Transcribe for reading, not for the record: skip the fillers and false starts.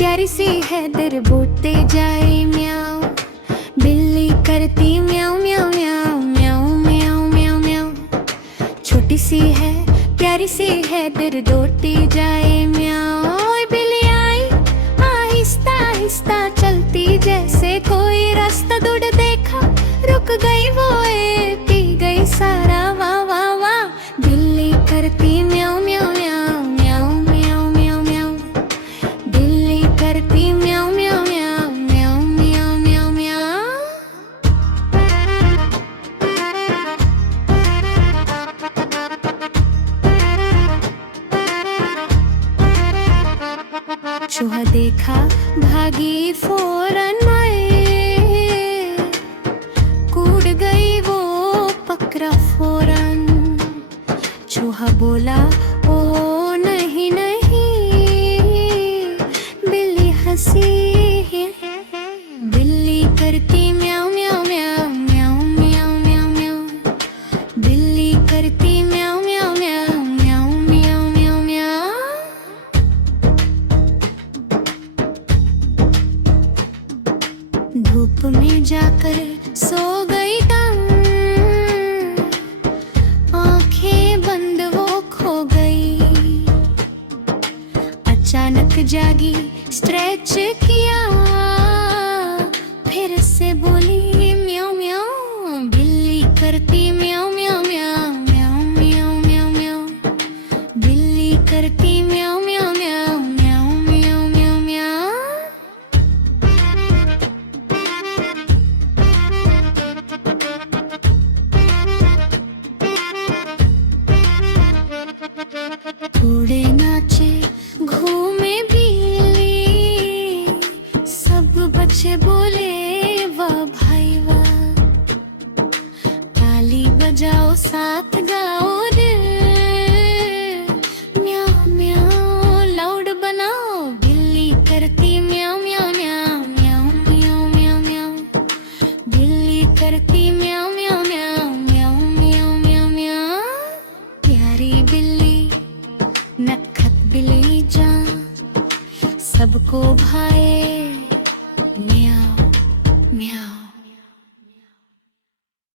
प्यारी सी है दर बोलते जाए म्याऊं। बिल्ली करती म्याऊं म्याऊं म्याऊं म्याऊं म्याऊं म्याऊं म्याऊं। छोटी सी है प्यारी सी है दर दौड़ती जाए म्याऊं। बिल्ली आई आहिस्ता आहिस्ता चलती जैसे कोई रास्ता दूर देखा, रुक गई वो पी गई सारा वाह वाह वाह। बिल्ली करती म्याऊं म्याऊं म्याऊं म्याऊं म्याऊं म्याऊं म्याऊं। बिल्ली करती म्याऊं म्याऊं म्याऊं म्याऊं म्याऊं म्याऊं म्याऊं। चूहा देखा भागी फौरन आए, कूद गई वो पकड़ा फौरन। चूहा बोला ओ नहीं नहीं, बिल्ली हंसी। बिल्ली करती म्याऊं म्याऊं म्याऊं म्याऊं म्याऊं म्याऊं म्याऊं। बिल्ली करती म्याऊं म्याऊं म्याऊं म्याऊं म्याऊं म्याऊं म्याऊं। धूप में जाकर सो गई टंग, आंखें बंद वो खो गई। अचानक जागी स्ट्रेच किया, फिर से बोली